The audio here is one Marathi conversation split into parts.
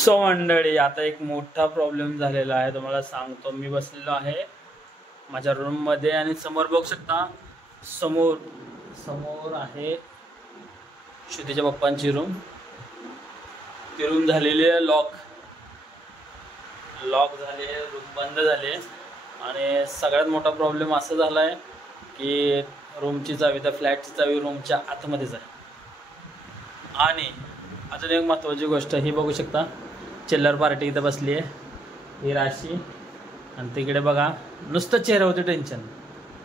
सो मंडळी, आता एक मोठा प्रॉब्लेम झालेला आहे, तुम्हाला सांगतो. मी बसलेलो आहे माझ्या रूम मध्ये आणि समोर बघू शकता, समोर समोर आहे श्रुतीच्या पप्पांची रूम. ती रूम झालेली आहे लॉक झाले, रूम बंद झाले. आणि सगळ्यात मोठा प्रॉब्लेम असा झाला आहे की रूमची चावी, त्या फ्लॅटची चावी रूमच्या आतमध्येच आहे. आणि अजून एक महत्त्वाची गोष्ट ही बघू शकता, चिल्लर पार्टी इथं बसली आहे, ही राशी. आणि तिकडे बघा नुसतं चेहऱ्यावरती टेन्शन,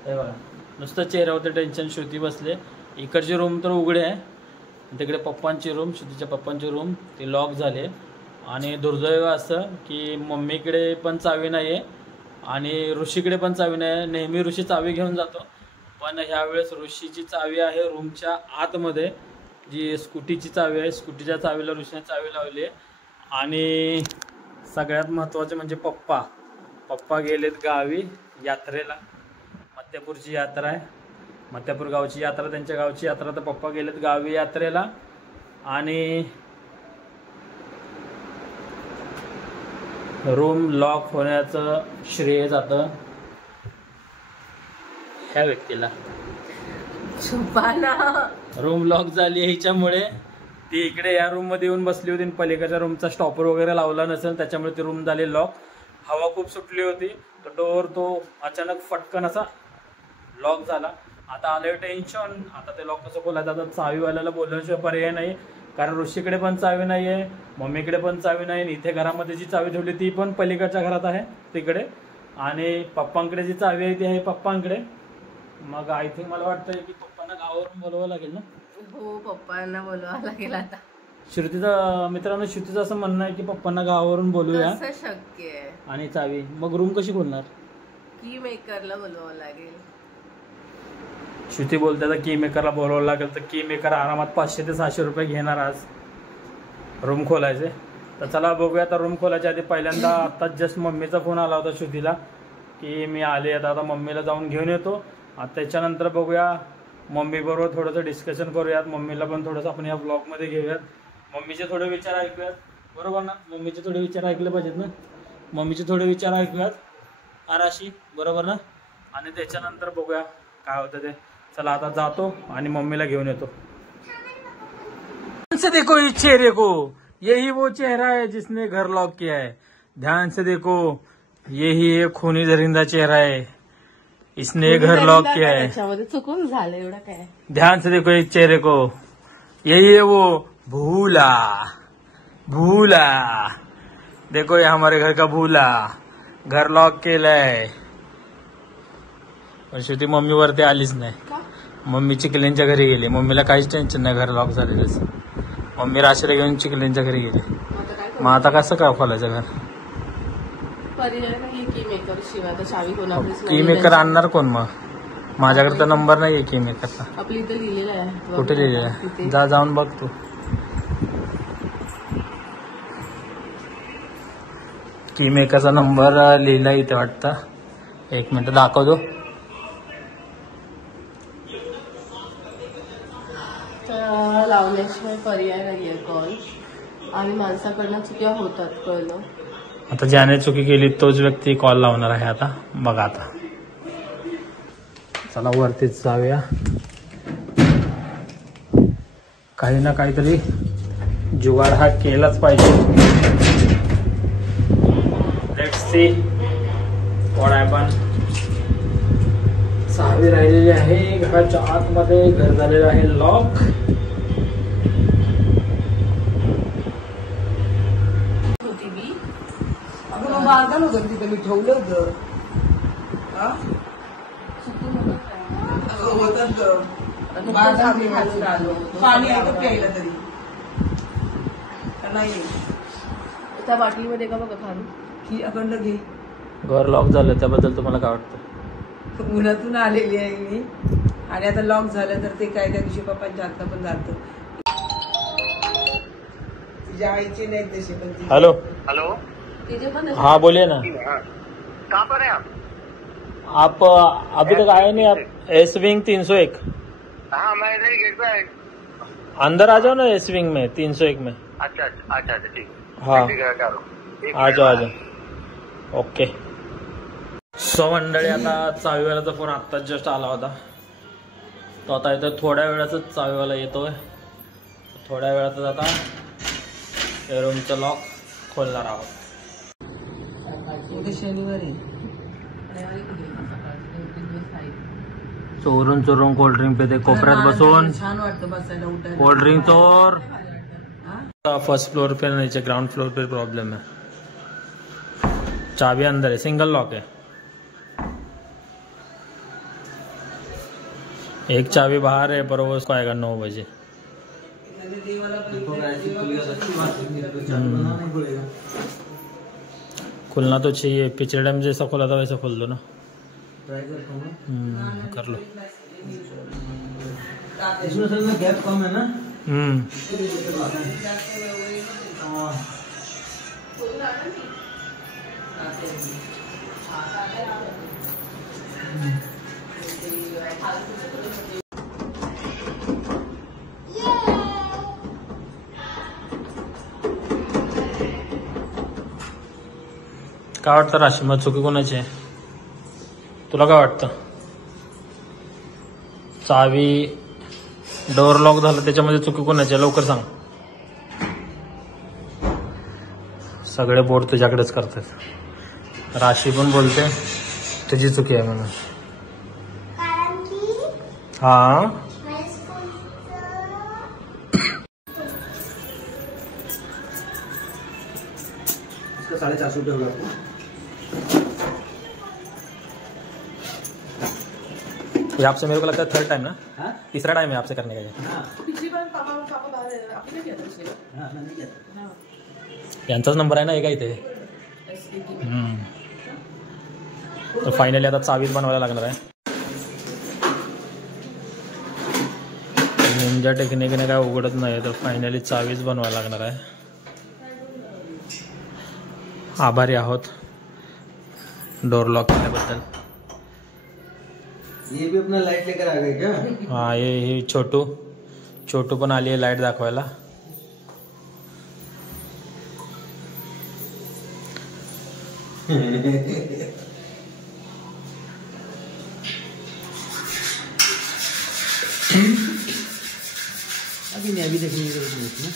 हे बघा नुसतं चेहऱ्यावरती टेन्शन. श्रुती बसले, इकडची रूम तर उघडे आहे, तिकडे पप्पांची रूम, श्रुतीच्या पप्पांची रूम ती लॉक झाली. आणि दुर्दैव असं की मम्मीकडे पण चावी नाही आहे आणि ऋषीकडे पण चावी नाही आहे. नेहमी ऋषी चावी घेऊन जातो, पण ह्यावेळेस ऋषीची चावी आहे रूमच्या आतमध्ये, जी स्कूटीची चावी आहे. स्कूटीच्या चावीला ऋषीने चावी लावली आहे. आणि सगळ्यात महत्त्वाचे म्हणजे पप्पा गेलेत गावी यात्रेला. मत्यापूरची यात्रा आहे, मत्यापूर गावची यात्रा, त्यांच्या गावची यात्रा. तर पप्पा गेलेत गावी यात्रेला. आणि रूम लॉक होण्याचं श्रेय जातं ह्या व्यक्तीला. रूम लॉक झाली ह्याच्यामुळे. ती इकडे या रूम मध्ये येऊन बसली होती, पलीकडच्या रूमचा स्टॉपर वगैरे लावला नसेल, त्याच्यामुळे ती रूम झाली लॉक. हवा खूप सुटली होती, तो डोअर तो अचानक फटकन असा लॉक झाला. आता आलं टेन्शन, आता ते लॉक कसं खोलायचं. आता चावीवाल्याला बोलण्याशिवाय पर्याय नाही, कारण ऋषीकडे पण चावी नाही आहे, मम्मीकडे पण चावी नाही. इथे घरामध्ये जी चावी ठेवली ती पण पलीकडच्या घरात आहे तिकडे. आणि पप्पांकडे जी चावी आहे ती आहे पप्पांकडे. मग आय थिंक मला वाटतंय की पप्पांना गावावरून बोलवावं लागेल ना. हो, पप्पांना बोलवावं लागेल आता. श्रुतीचा मित्रांनो, श्रुतीचं असं म्हणणं आहे की पप्पांना गावावरून बोलूया. कसं शक्य आहे? आणि चावी मग रूम कशी खोलणार? की मेकरला बोलवावं लागेल. श्रुती बोलते तर की मेकरला बोलवावं लागेल. तर की मेकर आरामात 500 ते 600 रुपये घेणार आज रूम खोलायचे. तर चला बघूया. आता रूम खोलायच्या आधी पहिल्यांदा आत्ताच जस्ट मम्मीचा फोन आला होता श्रुतीला की मी आले, आता मम्मीला जाऊन घेऊन येतो. आता त्याच्यानंतर बघूया, मम्मी बरोबर थोडंसं डिस्कशन करूयात, मम्मीला पण थोडंसं आपण या ब्लॉगमध्ये घेऊयात, मम्मीचे थोडे विचार ऐकूयात. बरोबर ना, मम्मीचे थोडे विचार ऐकले पाहिजेत ना, मम्मीचे थोडे विचार ऐकूयात आराशी, बरोबर ना. आणि त्याच्यानंतर बघूया काय होतं ते. चला आता जातो आणि मम्मीला घेऊन येतो. ध्यान से देखो इस चेहरे को, यही वो चेहरा है जिसने घर लॉक किया है. ध्यान से देखो, यही एक खूनी दरिंदा चेहरा है, इसने घर लॉक किया है. त्याच्यामध्ये चुकून झालं एवढं काय. ध्यान से देखो इस चेहरे को, यही है वो भूला. देखो ये हमारे घर का भूला, घर लॉक केलंय. पण शेवटी मम्मी वरती आलीच नाही. मम्मी चिखलींच्या घरी गेली. मम्मीला काहीच टेन्शन नाही घर लॉक झालेलंच. मम्मी राशीला घेऊन चिखलींच्या घरी गेली. मग आता कसं काय खोलायचं घर? की मेकर आणणार कोण मग? माझ्याकडे तर नंबर नाही आहे की मेकरचा. आपली इथं लिहिलेलं आहे. कुठे लिहिलेलं आहे? जाऊन बघ तू. की मेकरचा नंबर लिहिला इथे वाटतं. एक मिनिट दाखवतो. लावल्याशिवाय पर्याय नाहीये कॉल. आणि माणसाकडनं चुक्या होतात, कळलं. आता ज्याने चुकी केली तोच व्यक्ती कॉल लावणार आहे. आता बघा, आता चला वरतीच जाऊया. काही ना काहीतरी जुगाड हा केलाच पाहिजे. Let's see what happen. चावी राहिलेली आहे घराच्या आतमध्ये, घर झालेलं आहे लॉक. बांधण होतं तिथे, मी ठेवलं होतं. पाणी प्यायला तरी नाही. त्या बाटलीमध्ये का बघा खाली की अखंड घे. घर लॉक झालं, त्याबद्दल तुम्हाला काय वाटतं? उन्हातून आलेली आहे मी, आणि आता लॉक झालं तर ते काय त्या दिवशी पप्पांच्या हातनं पण जातं. तिच्या आईचे नाहीत तसे पण. हॅलो हेलो, हाँ बोलिए ना. कहाँ पर है आप अभी तक आए नहीं. आप एस विंग 301. हाँ, मैं इधर ही गेट पे. अंदर आ जाओ ना एस विंग में 301 में. अच्छा, ठीक. हाँ ठीक है, करो। आ जाओ ओके। सो मंडळी, आता चावीवाल्याचा फोन आत्ताच जस्ट आला होता. तो आता इथं थोड्या वेळातच चावीवाला येतोय. थोड्या वेळातच आता रूमचं लॉक खोलणार आहोत. उद्या शनिवारी चोरून चोरून कोल्ड्रिंक पिते कोपऱ्यात बसून. छान वाटतं बसायला उठायला. कोल्ड्रिंक चोर. हा? फर्स्ट फ्लोर पे नीचे ग्राउंड फ्लोर पे प्रॉब्लम है. चाबी अंदर है, सिंगल लॉक है. एक चाबी बाहर है पर वो उसको आएगा 9 बजे. खुलना तो चाहिए. पिछले टाइम जैसा खुला था वैसा खोल दो ना. कर लो. इसमें सर में गैप कम है ना. काय वाटतं राशी, मग चुकी कोणाची आहे? तुला काय वाटतं? चावी डोअर लॉक झालं त्याच्यामध्ये चुकी कोणाची आहे? लवकर सांग. सगळे बोर्ड तुझ्याकडेच करतात. राशी पण बोलते तुझी चुकी आहे म्हणून. हा 450 रुपये होगा आपको. ये आपसे मेरे को लगता है थर्ड टाइम ना. हाँ? तीसरा टाइम है आपसे करने का ये. हाँ. पिछली बार पापा बाहर आपने किया था पिछली बार. हाँ, मैंने किया था. हाँ. यांचाच नंबर आहे ना एका इथे. तर फायनली आता चावीच बनवायला लागणार आहे. निंजा टेक्निकने काय उघडत नाही तर फायनली चावीच बनवायला लागणार आहे. आभारी आहोत डोर लॉक केल्याबद्दल. ये भी अपना लाइट लेकर आ गए क्या? हा हे छोटू पण आली आहे लाईट दाखवायला. अभी नहीं, अभी देखने की जरूरत नहीं इसमें.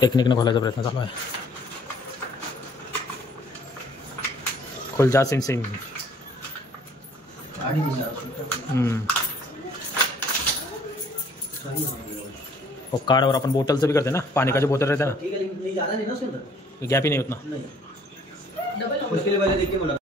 टेक्निकने खोलायचा प्रयत्न चालू आहे. खुल जा सिम सिम. गाड़ी नहीं जा और कार्ड और अपन बोतल से भी करते हैं ना. पानी का जो बोतल रहता है ठीक है, लेकिन ये ज्यादा नहीं ना उसके अंदर. ना, गैप ही नहीं उतना. नहीं, उसके लिए पहले देखिए बोला.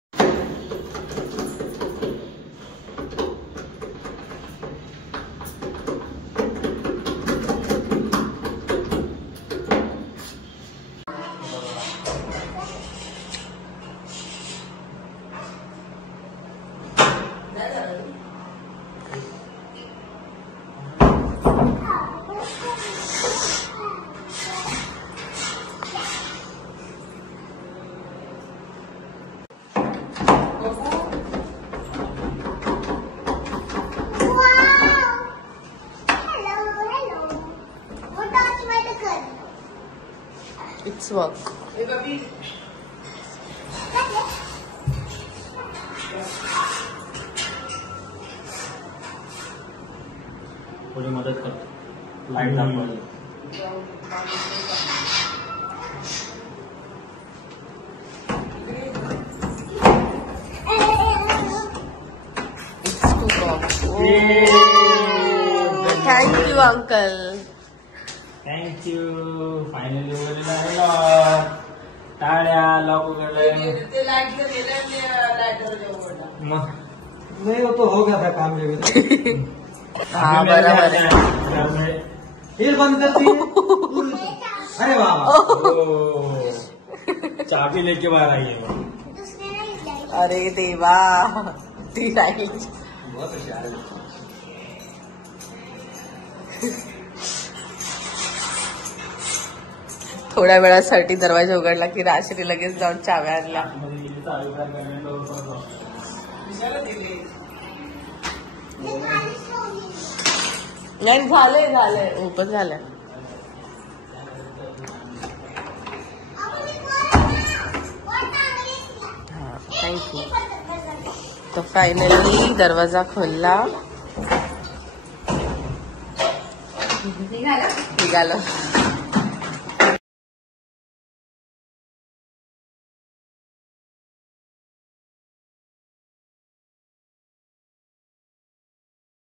It's work. थोड़ी मदद कर. लाईट दाखवायला. It's too long. Thank you, uncle. Thank you. Finally उघडलेला आहे लॉक. टाळ्या. लॉक उघडलंय. मग नहीं, वो तो हो गया था काम में. हाँ बराबर है. ये बंद करती है. अरे वाह. चाबी लेके बाहर आई है. अरे देवा ती लाईट. बहुत होशियार है. थोड्या वेळासाठी दरवाजा उघडला की राशरी लगेच जाऊन चाव्या आणल्या. नाही झालंय ओपन झालंय. हा थँक्यू. तर फायनली दरवाजा खोलला. निघालो.